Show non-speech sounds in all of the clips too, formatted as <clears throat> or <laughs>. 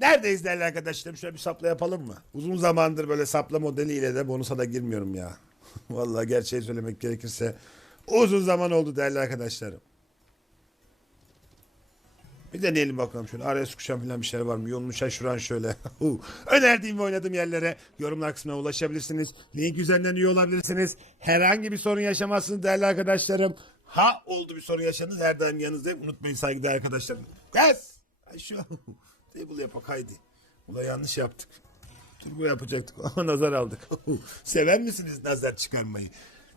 Neredeyiz değerli arkadaşlarım? Şöyle bir sapla yapalım mı? Uzun zamandır böyle sapla modeliyle de bonusa da girmiyorum ya. <laughs> Vallahi gerçeği söylemek gerekirse uzun zaman oldu değerli arkadaşlarım. Bir deneyelim bakalım şöyle. Araya sıkışan falan bir şeyler var mı? Yolunu şaşıran şöyle. <laughs> Önerdiğim ve oynadığım yerlere yorumlar kısmına ulaşabilirsiniz. Link üzerinden üye olabilirsiniz. Herhangi bir sorun yaşamazsınız değerli arkadaşlarım. Ha oldu bir sorun yaşadınız her daim yanınızdayım. Unutmayın saygıdeğer arkadaşlarım. Yes! Şu <laughs> table yapak haydi. Ula yanlış yaptık. Turbo yapacaktık <laughs> ama nazar aldık. <laughs> Sever misiniz nazar çıkarmayı?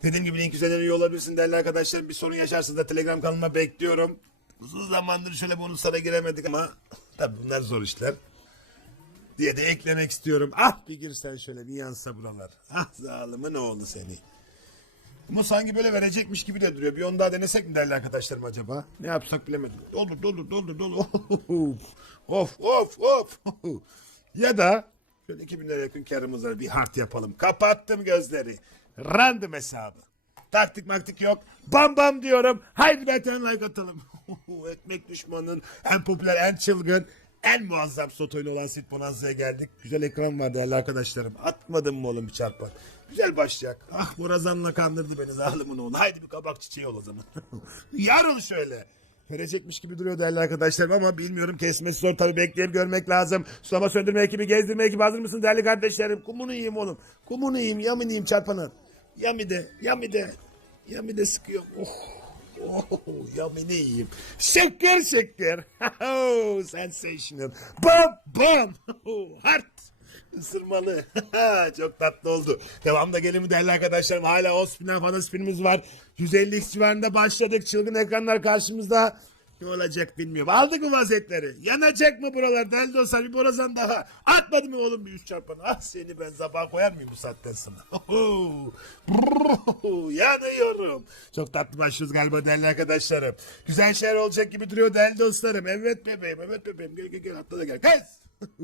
Dediğim gibi link üzerinden üye olabilirsin değerli arkadaşlar. Bir sorun yaşarsınız da Telegram kanalıma bekliyorum. Uzun zamandır şöyle bonuslara giremedik ama <laughs> tabii bunlar zor işler. Diye de eklemek istiyorum. Ah bir girsen şöyle bir yansa buralar. Ah zalimin oğlu seni. Ama sanki böyle verecekmiş gibi de duruyor. Bir onu daha denesek mi değerli arkadaşlarım acaba? Ne yapsak bilemedim. Doldur doldur doldur doldur. <laughs> Of of of. <laughs> ya da şöyle 2000 lira yakın karımızla bir hart yapalım. Kapattım gözleri. Random hesabı. Taktik maktik yok. Bam bam diyorum. Haydi beten like atalım. <laughs> Ekmek düşmanının en popüler, en çılgın, en muazzam slot oyunu olan Sit Bonanza'ya geldik. Güzel ekran var değerli arkadaşlarım. Atmadım mı oğlum bir çarpan? Güzel başlayacak. Ah Borazan'la kandırdı beni zalimin oğlu. Haydi bir kabak çiçeği ol o zaman. <laughs> Yar ol şöyle. Verecekmiş gibi duruyor değerli arkadaşlarım ama bilmiyorum kesmesi zor tabii bekleyip görmek lazım. Sulama söndürme ekibi gezdirme ekibi hazır mısın değerli kardeşlerim? Kumunu yiyeyim oğlum. Kumunu yiyeyim yamini yiyeyim çarpanı. Yami de yami de yami de sıkıyorum. Oh. Oh, yamini yiyeyim. Şeker şeker. <laughs> Oh, Sensational. Bam bam. <laughs> Oh. Isırmalı. <laughs> Çok tatlı oldu. Devamda gelin mi değerli arkadaşlarım? Hala 10 spinden fazla spinimiz var. 150 x civarında başladık. Çılgın ekranlar karşımızda. Ne olacak bilmiyorum. Aldık mı vaziyetleri? Yanacak mı buralar? Değerli dostlar bir borazan daha. Atmadı mı oğlum bir üç çarpanı? Ah seni ben sabah koyar mıyım bu saatten sonra? <laughs> Yanıyorum. Çok tatlı başlıyoruz galiba değerli arkadaşlarım. Güzel şeyler olacak gibi duruyor değerli dostlarım. Evet bebeğim, evet bebeğim. Gel gel gel atla da gel. Kız! <laughs>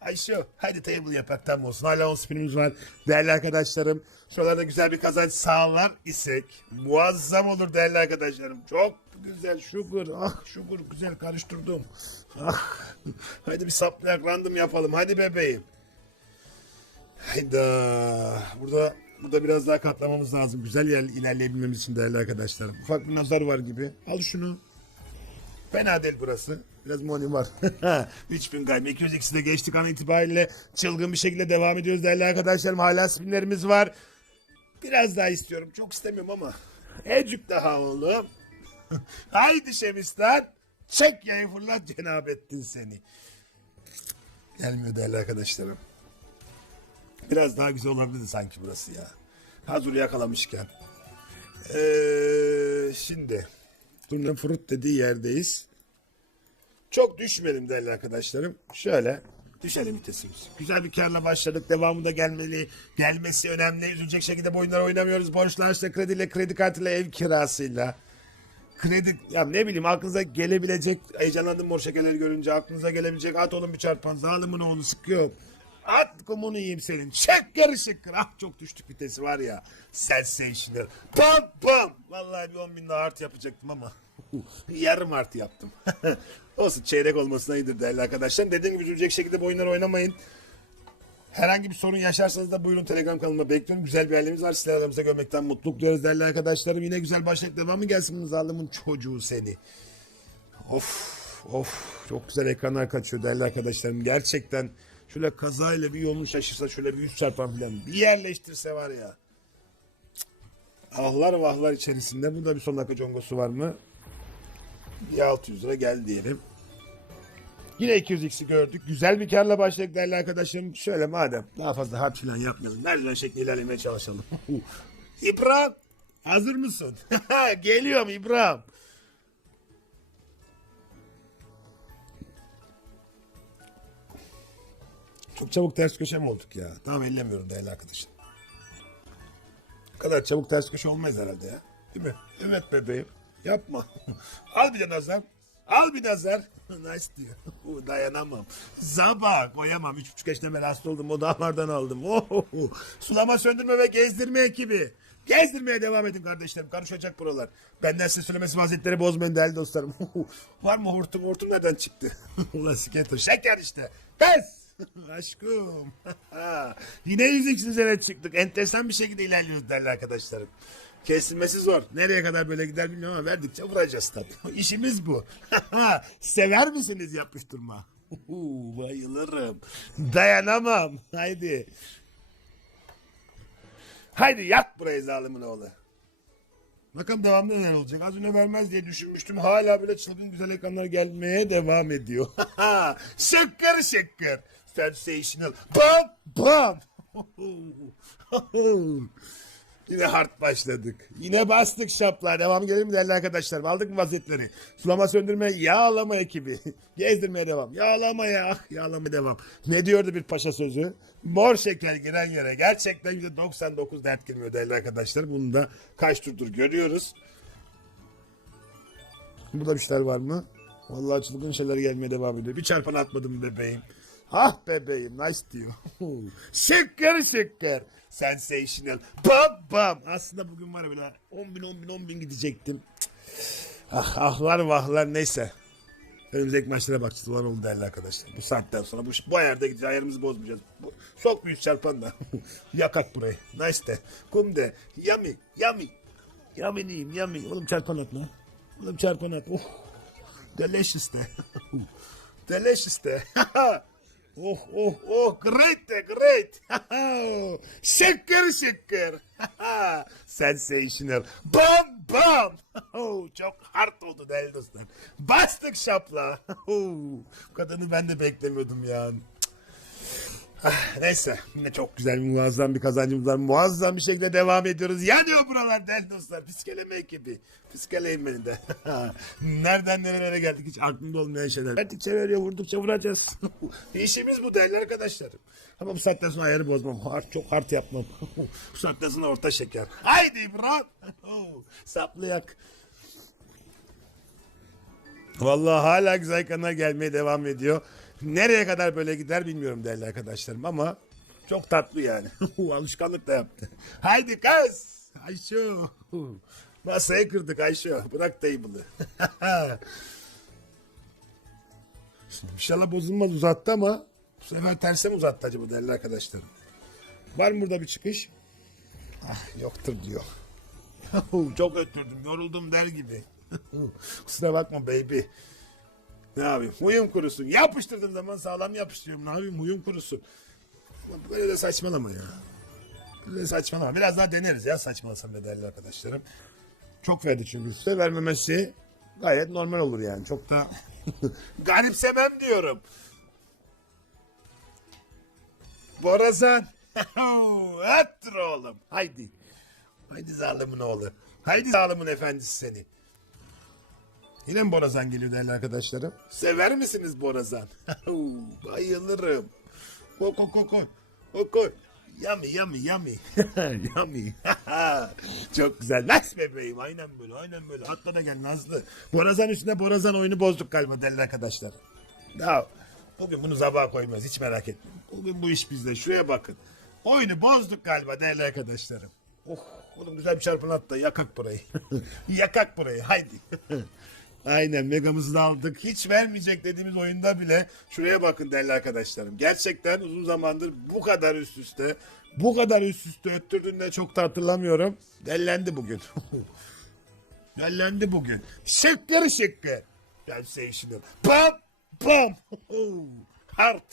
Ayşe hadi table yapak tam olsun. Hala 10 spinimiz var. Değerli arkadaşlarım şuralarda güzel bir kazanç sağlar isek muazzam olur değerli arkadaşlarım. Çok güzel sugar. Ah sugar güzel karıştırdım. Ah. Hadi bir saplayak random yapalım. Hadi bebeğim. Hayda. Burada burada biraz daha katlamamız lazım. Güzel yer, ilerleyebilmemiz için değerli arkadaşlarım. Ufak bir nazar var gibi. Al şunu. Fena değil burası. Biraz money var. 3000 gayme 200 ikisi de geçtik an itibariyle çılgın bir şekilde devam ediyoruz değerli arkadaşlarım. Hala spinlerimiz var. Biraz daha istiyorum. Çok istemiyorum ama. Ecük daha oğlum. <laughs> Haydi Şemistan. Çek yayı fırlat cenabettin seni. Gelmiyor değerli arkadaşlarım. Biraz daha güzel olabilirdi sanki burası ya. Hazır yakalamışken. Ee, şimdi. Turnen dediği yerdeyiz. Çok düşmedim değerli arkadaşlarım. Şöyle düşelim vitesimiz. Güzel bir karla başladık. Devamında gelmeli. Gelmesi önemli. Üzülecek şekilde bu oyunları oynamıyoruz. Borçlar işte krediyle, kredi kartıyla, ev kirasıyla. Kredi, ya ne bileyim aklınıza gelebilecek, heyecanlandım mor şekerleri görünce aklınıza gelebilecek at onun bir çarpan, zalimin onu sıkıyor. At kumunu yiyeyim senin. Şeker şeker. Ah çok düştük vitesi var ya. Sensational. Pam pam. Vallahi bir 10 bin daha art yapacaktım ama. <laughs> Yarım art yaptım. <laughs> Olsun çeyrek olmasına iyidir değerli arkadaşlar. Dediğim gibi üzülecek şekilde bu oyunları oynamayın. Herhangi bir sorun yaşarsanız da buyurun Telegram kanalıma bekliyorum. Güzel bir halimiz var. Sizler aramızda görmekten mutluluk duyuyoruz değerli arkadaşlarım. Yine güzel başlık devamı gelsin zalimin çocuğu seni. Of of çok güzel ekranlar kaçıyor değerli arkadaşlarım. Gerçekten şöyle kazayla bir yolunu şaşırsa şöyle bir yüz çarpan falan bir yerleştirse var ya. Ahlar vahlar içerisinde. Burada bir son dakika congosu var mı? Bir 600 lira geldi diyelim. Yine 200x'i gördük. Güzel bir karla başladık değerli arkadaşım. Şöyle madem daha fazla harp falan yapmayalım. Merdiven şekli ilerlemeye çalışalım. <laughs> İbrahim hazır mısın? <laughs> Geliyorum İbrahim. Çok çabuk ters köşe mi olduk ya? Tamam ellemiyorum değerli arkadaşım. Bu kadar çabuk ters köşe olmaz herhalde ya. Değil mi? Evet bebeğim. Yapma. <laughs> Al bir de nazar. Al bir nazar. <laughs> nice diyor. <laughs> Dayanamam. Sabah koyamam. Üç buçuk yaşında ben hasta oldum. O dağlardan aldım. Oh, Sulama söndürme ve gezdirme ekibi. Gezdirmeye devam edin kardeşlerim. Karışacak buralar. Benden size söylemesi vaziyetleri bozmayın değerli dostlarım. Var mı hortum hortum nereden çıktı? Ulan skater şeker işte. Pes. Aşkım. Yine yüzüksüz üzerine çıktık. Enteresan bir şekilde ilerliyoruz değerli arkadaşlarım. Kesilmesi zor. Nereye kadar böyle gider bilmiyorum ama verdikçe vuracağız tabii. <laughs> İşimiz bu. <laughs> Sever misiniz yapıştırma? <laughs> Bayılırım. Dayanamam. Haydi. Haydi yak buraya zalimin oğlu. Bakalım devamlı neler olacak. Az önce vermez diye düşünmüştüm. Hala böyle çılgın güzel ekranlar gelmeye devam ediyor. şıkkır şıkkır. Sensational. Bam bam. Yine hard başladık. Yine bastık şaplar. Devam mi değerli arkadaşlarım? Aldık mı vaziyetleri? Sulama söndürme, yağlama ekibi. <laughs> Gezdirmeye devam. Yağlamaya, ah yağlama devam. Ne diyordu bir paşa sözü? Mor şeker giren yere gerçekten %99 dert girmiyor değerli arkadaşlar. Bunu da kaç turdur görüyoruz. Burada bir şeyler var mı? Vallahi çılgın şeyler gelmeye devam ediyor. Bir çarpan atmadım bebeğim. Ah bebeğim nice diyor. <laughs> şıkkır şıkkır. Sensational. Bam bam. Aslında bugün var ya böyle 10 bin 10 bin 10 bin gidecektim. Ah ahlar vahlar neyse. Önümüzdeki maçlara bakacağız. Var oldu değerli arkadaşlar. Bu saatten sonra bu, bu ayarda gideceğiz. Ayarımızı bozmayacağız. Bu, çok büyük çarpan da. <laughs> Yakak burayı. Nice de. Kum de. Yummy. Yummy. Yummy diyeyim. Yummy. Oğlum çarpan atma. Oğlum çarpan at. Oh. Delicious de. <laughs> Delicious de. <laughs> oh oh oh. Great. Great. <laughs> şıkkır şıkkır. <laughs> Sensational. Bam bam. Oh, <laughs> çok hard oldu değerli dostlar. Bastık şapla. Bu kadını ben de beklemiyordum ya. Ah, neyse yine çok güzel muazzam bir kazancımız var. Muazzam bir şekilde devam ediyoruz. Yanıyor buralar değerli dostlar. Piskeleme ekibi. Piskeleyin beni de. <laughs> Nereden nerelere geldik hiç aklımda olmayan şeyler. Verdikçe veriyor vurdukça vuracağız. <laughs> İşimiz bu değerli arkadaşlarım. Ama bu saatten sonra ayarı bozmam. Hard, çok hard yapmam. <laughs> bu saatten sonra orta şeker. Haydi bro. Saplayak. Vallahi hala güzel kanal gelmeye devam ediyor. Nereye kadar böyle gider bilmiyorum değerli arkadaşlarım ama çok tatlı yani. <laughs> Alışkanlık da yaptı. Haydi kız. Ayşo. Masayı kırdık Ayşo. Bırak table'ı. <laughs> İnşallah bozulmaz uzattı ama bu sefer terse mi uzattı acaba değerli arkadaşlarım? Var mı burada bir çıkış? Ah, yoktur diyor. <laughs> Çok öttürdüm, yoruldum der gibi. Kusura bakma baby. Ne yapayım? Huyum kurusun. Yapıştırdığım zaman sağlam yapıştırıyorum. Ne yapayım? Huyum kurusun. Böyle de saçmalama ya. Böyle saçmalama. Biraz daha deneriz ya saçmalasam da değerli arkadaşlarım. Çok verdi çünkü size vermemesi gayet normal olur yani. Çok da <laughs> garipsemem diyorum. Borazan. <laughs> Attır oğlum. Haydi. Haydi zalimin oğlu. Haydi zalimin efendisi seni. Yine Borazan geliyor değerli arkadaşlarım? Sever misiniz Borazan? <laughs> Bayılırım. Koy koy koy koy. Koy koy. Yummy yummy yummy. <laughs> yummy. <laughs> Çok güzel. Nice bebeğim. Aynen böyle aynen böyle. Atla da gel Nazlı. Borazan üstüne Borazan oyunu bozduk galiba değerli arkadaşlar. Ya bugün bunu sabaha koymayız hiç merak etmeyin. Bugün bu iş bizde. Şuraya bakın. Oyunu bozduk galiba değerli arkadaşlarım. Oh, oğlum güzel bir çarpın at yakak burayı. yakak burayı haydi. Aynen megamızı da aldık. Hiç vermeyecek dediğimiz oyunda bile şuraya bakın değerli arkadaşlarım. Gerçekten uzun zamandır bu kadar üst üste bu kadar üst üste öttürdüğünü de çok da hatırlamıyorum. Dellendi bugün. <laughs> Dellendi bugün. Şıkkır şıkkır. Sensational. Pam pam. <laughs> Hard.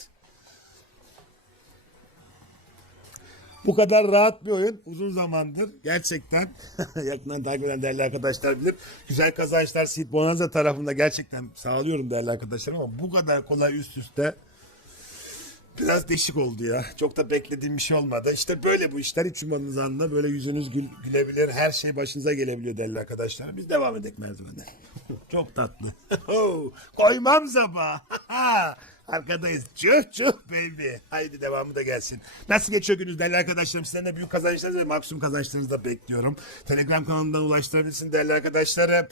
Bu kadar rahat bir oyun uzun zamandır gerçekten <laughs> yakından takip eden değerli arkadaşlar bilir. Güzel kazançlar Seed Bonanza tarafında gerçekten sağlıyorum değerli arkadaşlarım ama bu kadar kolay üst üste biraz değişik oldu ya. Çok da beklediğim bir şey olmadı. İşte böyle bu işler hiç ummadığınız anda böyle yüzünüz gül- gülebilir. Her şey başınıza gelebiliyor değerli arkadaşlar. Biz devam edelim merdivene. <laughs> Çok tatlı. <laughs> Koymam sabah. Arkadayız. Çüh çüh baby. Haydi devamı da gelsin. Nasıl geçiyor gününüz değerli arkadaşlarım? Sizden de büyük kazançlarınızı ve maksimum kazançlarınızı da bekliyorum. Telegram kanalından ulaştırabilirsiniz değerli arkadaşlarım.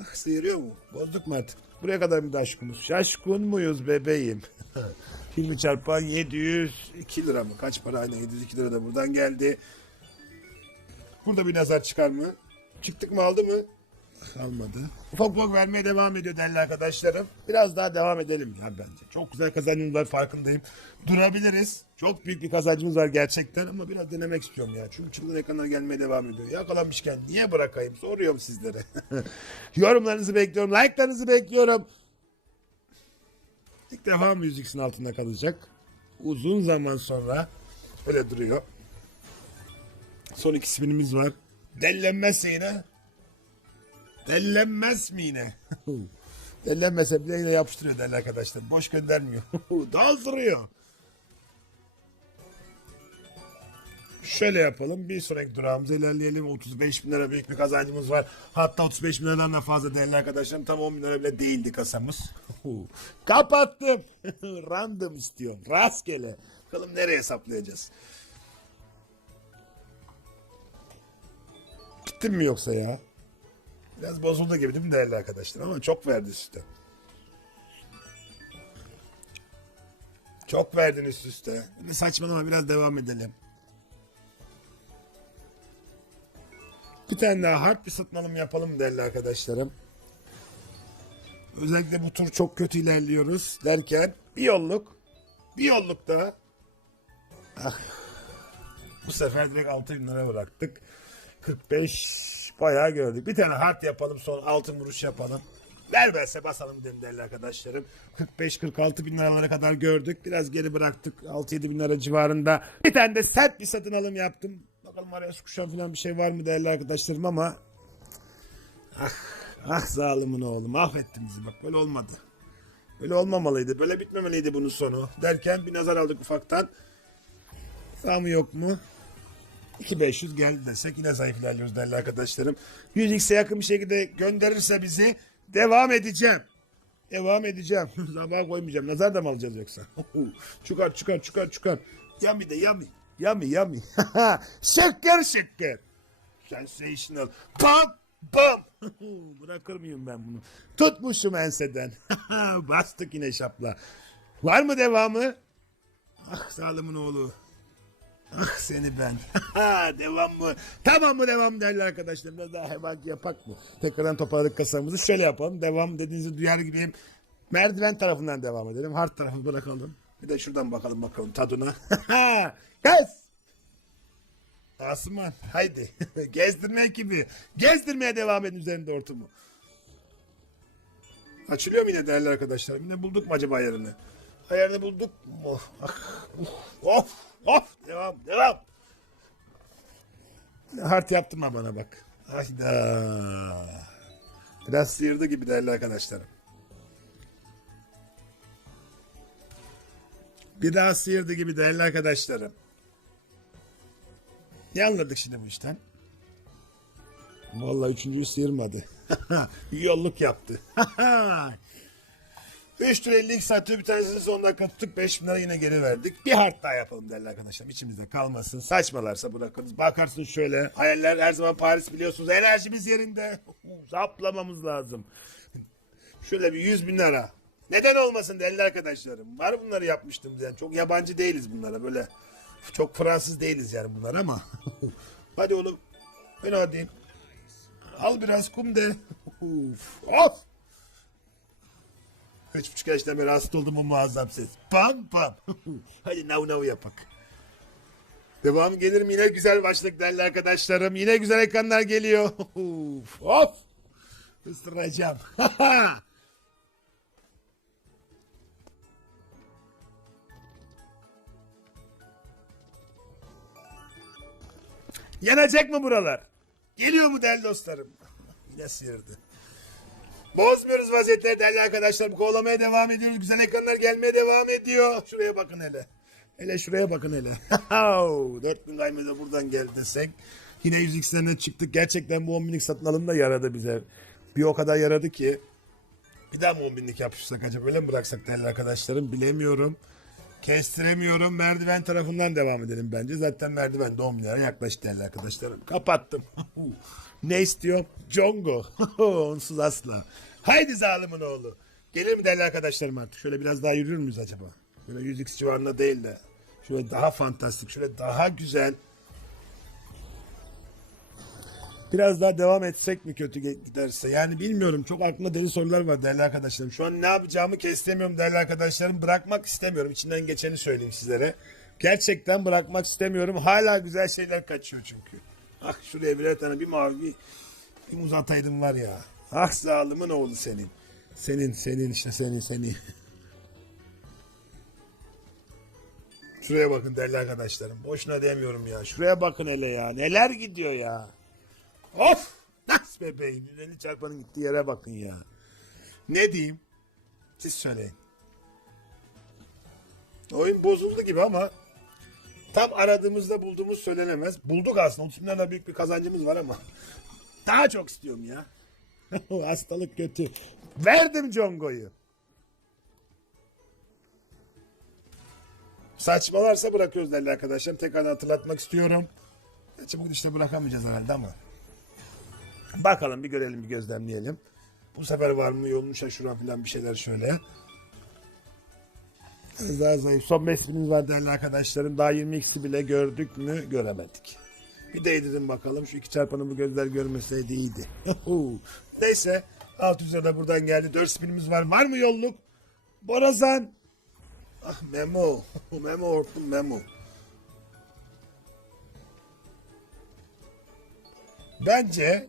Ah, sıyırıyor mu? Bozduk mu artık? Buraya kadar mı aşkımız? Şaşkın muyuz bebeğim? <laughs> 20 çarpan 702 lira mı? Kaç para? Aynen 702 lira da buradan geldi. Burada bir nazar çıkar mı? Çıktık mı aldı mı? Almadı. Ufak ufak vermeye devam ediyor değerli arkadaşlarım. Biraz daha devam edelim ya bence. Çok güzel kazancımız var farkındayım. Durabiliriz. Çok büyük bir kazancımız var gerçekten ama biraz denemek istiyorum ya. Çünkü çılgın ekranlar gelmeye devam ediyor. Yakalanmışken niye bırakayım soruyorum sizlere. <laughs> Yorumlarınızı bekliyorum. Like'larınızı bekliyorum. İlk defa müziksin altında kalacak. Uzun zaman sonra öyle duruyor. Son iki spinimiz var. Dellenmezse yine. Dellenmez mi yine? <laughs> Dellenmese bile yine yapıştırıyor değerli arkadaşlar. Boş göndermiyor. <laughs> Daldırıyor. Şöyle yapalım. Bir sonraki durağımıza ilerleyelim. 35 bin lira büyük bir kazancımız var. Hatta 35 bin liradan da fazla değerli arkadaşlarım. Tam 10 bin lira bile değildi kasamız. <laughs> Kapattım. Random istiyorum. Rastgele. Bakalım nereye hesaplayacağız? Gittim mi yoksa ya? Biraz bozuldu gibi değil mi değerli arkadaşlar? Ama çok verdi üst üste. Çok verdin üst üste. Böyle saçmalama biraz devam edelim. Bir tane daha hard bir satın alım yapalım değerli arkadaşlarım. Özellikle bu tur çok kötü ilerliyoruz derken bir yolluk bir yolluk daha Ah. bu sefer direkt 6 bin lira bıraktık. 45 bayağı gördük. Bir tane hard yapalım sonra altın vuruş yapalım. Ver verse basalım dedim değerli arkadaşlarım. 45-46 bin liralara kadar gördük. Biraz geri bıraktık. 6-7 bin lira civarında. Bir tane de sert bir satın alım yaptım. Bakalım araya sıkışan falan bir şey var mı değerli arkadaşlarım ama ah, ah zalimin oğlum mahvettin bizi bak böyle olmadı. Böyle olmamalıydı. Böyle bitmemeliydi bunun sonu. Derken bir nazar aldık ufaktan. Var mı yok mu? 2500 geldi desek yine zayıf ilerliyoruz değerli arkadaşlarım. 100x'e yakın bir şekilde gönderirse bizi devam edeceğim. Devam edeceğim. <laughs> Sabah koymayacağım. Nazar da mı alacağız yoksa? <laughs> çıkar çıkar çıkar çıkar. Yami de yami. Yami yami. <laughs> şeker şeker. Sensational. Pam pam. Bırakır mıyım ben bunu? Tutmuşum enseden. Bastık yine şapla. Var mı devamı? Ah Salim'in oğlu. Ah seni ben. <laughs> devam mı? Tamam mı devam derler arkadaşlar. Biraz daha hemen yapak mı? Tekrardan toparladık kasamızı. Şöyle yapalım. Devam dediğinizi duyar gibiyim. Merdiven tarafından devam edelim. Hard tarafı bırakalım. Bir de şuradan bakalım bakalım tadına. <laughs> Kes! Asuman haydi. <laughs> Gezdirme ekibi. Gezdirmeye devam edin üzerinde ortumu. Açılıyor mu yine değerli arkadaşlar? Yine bulduk mu acaba ayarını? Ayarını bulduk mu? Ah, of of devam devam. Hart yaptım ha bana bak. Hayda. Biraz sıyırdı gibi değerli arkadaşlarım. Bir daha sıyırdı gibi değerli arkadaşlarım. Ne anladık şimdi bu işten? Vallahi üçüncüyü sıyırmadı. <laughs> Yolluk yaptı. <laughs> 3 lira 50 satıyor bir tanesini son dakika tuttuk 5 bin lira yine geri verdik. Bir hard daha yapalım derler arkadaşlar. İçimizde kalmasın. Saçmalarsa bırakırız. Bakarsın şöyle. Hayaller her zaman Paris biliyorsunuz. Enerjimiz yerinde. <laughs> Zaplamamız lazım. Şöyle bir 100 bin lira. Neden olmasın değerli arkadaşlarım. Var bunları yapmıştım. Yani çok yabancı değiliz bunlara böyle. Çok Fransız değiliz yani bunlar ama. <laughs> Hadi oğlum. Fena değil. Al biraz kum de. <laughs> of. Üç buçuk yaştan beri hasta oldum bu muazzam ses. Pam pam. <laughs> Hadi nav nav yapak. Devam gelir mi? Yine güzel başlık değerli arkadaşlarım. Yine güzel ekranlar geliyor. <laughs> of. Isıracağım. <laughs> Yanacak mı buralar? Geliyor mu değerli dostlarım? Yine sıyırdı. Bozmuyoruz vaziyetleri değerli arkadaşlar. Kovalamaya devam ediyoruz. Güzel ekranlar gelmeye devam ediyor. Şuraya bakın hele. Hele şuraya bakın hele. 4000 kayme de buradan geldi desek. Yine 100x'lerine çıktık. Gerçekten bu 10 binlik satın alım da yaradı bize. Bir o kadar yaradı ki. Bir daha mı 10 binlik yapışsak acaba öyle mi bıraksak değerli arkadaşlarım bilemiyorum. Kestiremiyorum. Merdiven tarafından devam edelim bence. Zaten merdiven de 10 milyara yaklaştı değerli arkadaşlarım. Kapattım. <laughs> ne istiyorum? Congo. <laughs> Onsuz asla. Haydi zalimin oğlu. Gelir mi değerli arkadaşlarım artık? Şöyle biraz daha yürür müyüz acaba? Şöyle 100x civarında değil de. Şöyle daha fantastik, şöyle daha güzel. Biraz daha devam etsek mi kötü giderse? Yani bilmiyorum. Çok aklımda deli sorular var değerli arkadaşlarım. Şu an ne yapacağımı kestiremiyorum değerli arkadaşlarım. Bırakmak istemiyorum. İçinden geçeni söyleyeyim sizlere. Gerçekten bırakmak istemiyorum. Hala güzel şeyler kaçıyor çünkü. Ah şuraya birer tane bir mavi bir muz ataydım var ya. Ah zalimin oğlu senin. Senin, senin işte senin, senin. Şuraya bakın değerli arkadaşlarım. Boşuna demiyorum ya. Şuraya bakın hele ya. Neler gidiyor ya. Of! Nasıl bebeğim? 150 çarpanın gittiği yere bakın ya. Ne diyeyim? Siz söyleyin. Oyun bozuldu gibi ama tam aradığımızda bulduğumuz söylenemez. Bulduk aslında. 30 milyon büyük bir kazancımız var ama <laughs> daha çok istiyorum ya. <laughs> Hastalık kötü. Verdim Congo'yu. Saçmalarsa bırakıyoruz değerli arkadaşlar. Tekrar hatırlatmak istiyorum. Gerçi bugün işte bırakamayacağız herhalde ama. Bakalım bir görelim bir gözlemleyelim. Bu sefer var mı yolunu şaşıran falan bir şeyler şöyle. Daha zayıf. Son besmimiz var değerli arkadaşlarım. Daha 20x'i bile gördük mü göremedik. Bir değdirin bakalım. Şu iki çarpanı bu gözler görmeseydi iyiydi. <laughs> Neyse. 600 lira da buradan geldi. 4 spinimiz var. Var mı yolluk? Borazan. Ah Memo. <laughs> Memo Orkun Memo. Bence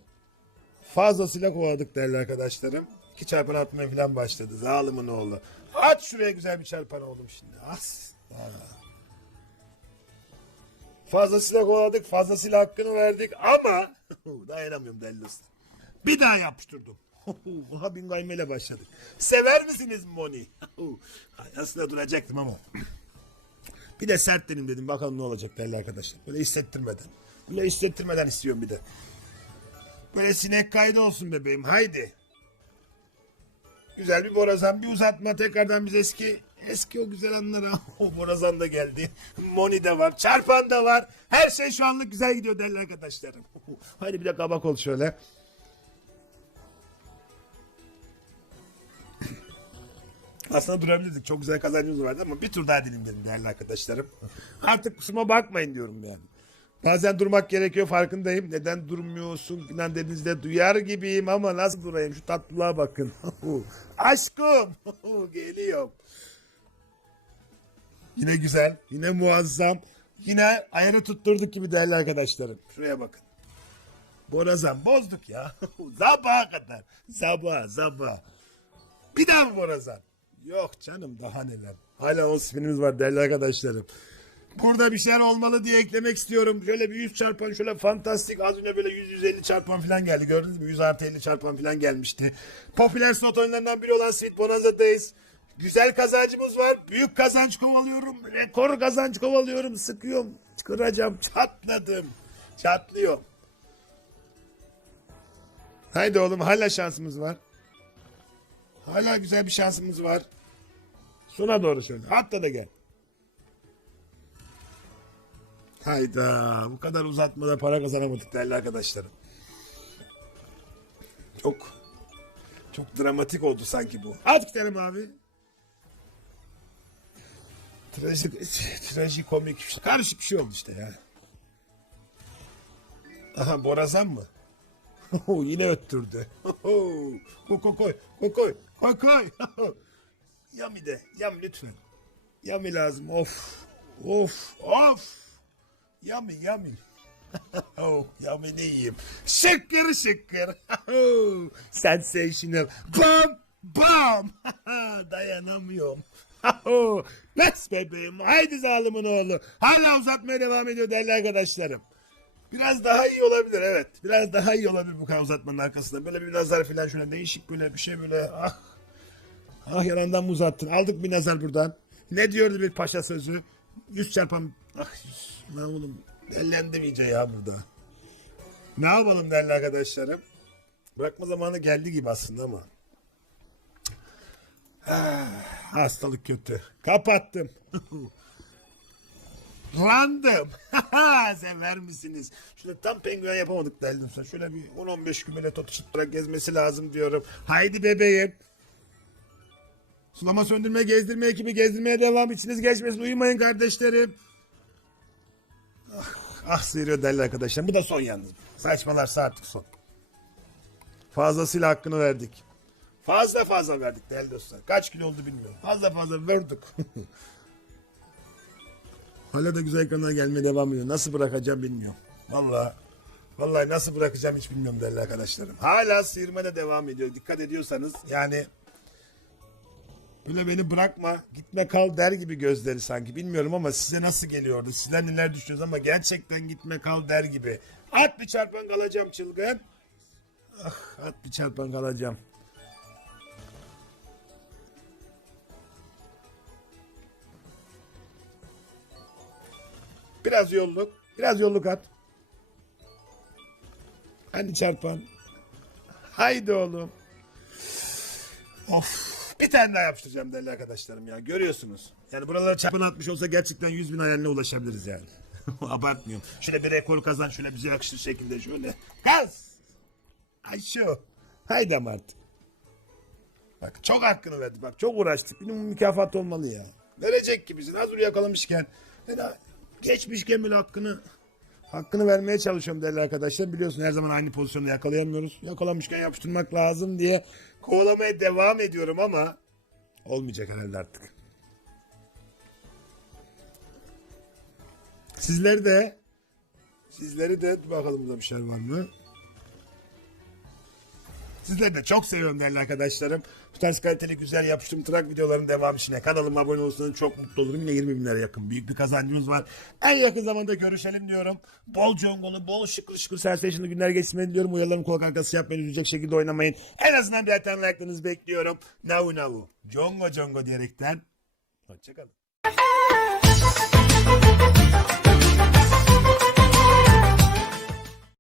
fazlasıyla kovaladık değerli arkadaşlarım. İki çarpan atmaya falan başladı. Zalimin oğlu. Aç şuraya güzel bir çarpan oğlum şimdi. As. Ha. Fazlasıyla kovaladık. Fazlasıyla hakkını verdik ama <laughs> dayanamıyorum değerli dostlar. Bir daha yapıştırdım. <laughs> Oha bin gaymeyle başladık. Sever misiniz Moni? <laughs> Aslında duracaktım ama. <clears throat> Bir de sert dedim dedim. Bakalım ne olacak değerli arkadaşlar. Böyle hissettirmeden. Böyle hissettirmeden istiyorum bir de. Böyle sinek kaydı olsun bebeğim. Haydi. Güzel bir borazan. Bir uzatma tekrardan biz eski eski o güzel anlara. <laughs> O borazan da geldi. Moni de var. Çarpan da var. Her şey şu anlık güzel gidiyor değerli arkadaşlarım. <laughs> Haydi bir de kabak ol şöyle. <clears throat> Aslında durabilirdik. Çok güzel kazancımız vardı ama bir tur daha dilim dedim değerli arkadaşlarım. Artık kusuma bakmayın diyorum yani. Bazen durmak gerekiyor farkındayım. Neden durmuyorsun falan dediğinizde duyar gibiyim ama nasıl durayım? Şu tatlılığa bakın. <laughs> Aşkım geliyorum. Yine güzel, yine muazzam. Yine ayarı tutturduk gibi değerli arkadaşlarım. Şuraya bakın. Borazan bozduk ya. <laughs> Sabaha kadar. Sabah, sabah. Bir daha mı Borazan? Yok canım daha neler. Hala 10 spinimiz var değerli arkadaşlarım. Burada bir şeyler olmalı diye eklemek istiyorum. Şöyle bir 100 çarpan şöyle fantastik az önce böyle 100-150 çarpan falan geldi. Gördünüz mü 100 artı 50 çarpan falan gelmişti. Popüler slot oyunlarından biri olan Sweet Bonanza'dayız. Güzel kazancımız var. Büyük kazanç kovalıyorum. Rekor kazanç kovalıyorum. Sıkıyorum. Kıracağım. Çatladım. Çatlıyorum. Haydi oğlum hala şansımız var. Hala güzel bir şansımız var. Sona doğru şöyle. Hatta da gel. Hayda bu kadar uzatmada para kazanamadık değerli arkadaşlarım. Çok çok dramatik oldu sanki bu. At gidelim abi. Trajik, trajikomik, karışık bir şey oldu işte ya. Aha Borazan mı? <laughs> Yine öttürdü. <laughs> Koy koy koy koy koy koy koy. <laughs> Yami de yam lütfen. Yami lazım of of of. Yummy yummy. oh, yummy ne yiyeyim? Şıkkır şıkkır. Sensational. Bam bam. Dayanamıyorum. Pes bebeğim. Haydi zalimin oğlu. Hala uzatmaya devam ediyor değerli arkadaşlarım. Biraz daha iyi olabilir evet. Biraz daha iyi olabilir bu kadar uzatmanın arkasında. Böyle bir nazar falan şöyle değişik böyle bir şey böyle. Ah. Ah yalandan mı uzattın? Aldık bir nazar buradan. Ne diyordu bir paşa sözü? Yüz çarpan... Ah lan oğlum dellendim iyice ya burada. Ne yapalım değerli arkadaşlarım? Bırakma zamanı geldi gibi aslında ama. Hastalık kötü. Kapattım. <laughs> Random. <laughs> Sever misiniz? Şöyle tam penguen yapamadık deldim sen. Şöyle bir 10-15 gün böyle tutuşturarak gezmesi lazım diyorum. Haydi bebeğim. Sulama söndürme gezdirme ekibi gezdirmeye devam. İçiniz geçmesin uyumayın kardeşlerim. Ah, Ah sıyırıyor değerli arkadaşlar. Bu da son yalnız. Saçmalarsa artık son. Fazlasıyla hakkını verdik. Fazla fazla verdik değerli dostlar. Kaç kilo oldu bilmiyorum. Fazla fazla verdik. <laughs> Hala da güzel ekrana gelmeye devam ediyor. Nasıl bırakacağım bilmiyorum. Vallahi Vallahi nasıl bırakacağım hiç bilmiyorum değerli arkadaşlarım. Hala sıyırmaya devam ediyor. Dikkat ediyorsanız yani Böyle beni bırakma, gitme kal der gibi gözleri sanki. Bilmiyorum ama size nasıl geliyordu? Sizler neler düşünüyorsunuz ama gerçekten gitme kal der gibi. At bir çarpan kalacağım çılgın. Ah, at bir çarpan kalacağım. Biraz yolluk, biraz yolluk at. Hadi çarpan. Haydi oğlum. Of. Bir tane daha yapıştıracağım değerli arkadaşlarım ya. Görüyorsunuz. Yani buralara çarpın atmış olsa gerçekten 100 bin hayaline ulaşabiliriz yani. <laughs> Abartmıyorum. Şöyle bir rekor kazan. Şöyle bize yakışır şekilde şöyle. Kaz. Ay şu. Haydi ama artık. Bak çok hakkını verdi. Bak çok uğraştık. Benim mükafat olmalı ya. Verecek gibisin. Hazır yakalamışken. Yani geçmişken bile hakkını hakkını vermeye çalışıyorum değerli arkadaşlar. Biliyorsun her zaman aynı pozisyonda yakalayamıyoruz. Yakalamışken yapıştırmak lazım diye kovalamaya devam ediyorum ama olmayacak herhalde artık. Sizleri de sizleri de bakalım burada bir şey var mı? Sizleri de çok seviyorum değerli arkadaşlarım. Bu kaliteli güzel yapıştırım trak videoların devamı için kanalıma abone olursanız çok mutlu olurum. Yine 20 binlere yakın büyük bir kazancımız var. En yakın zamanda görüşelim diyorum. Bol congolu, bol şıkır şıkır sensasyonlu günler geçirmeyi diliyorum. Uyarılarım kulak arkası yapmayın, üzecek şekilde oynamayın. En azından bir tane like'larınızı bekliyorum. Navu navu, congo congo diyerekten. Hoşçakalın.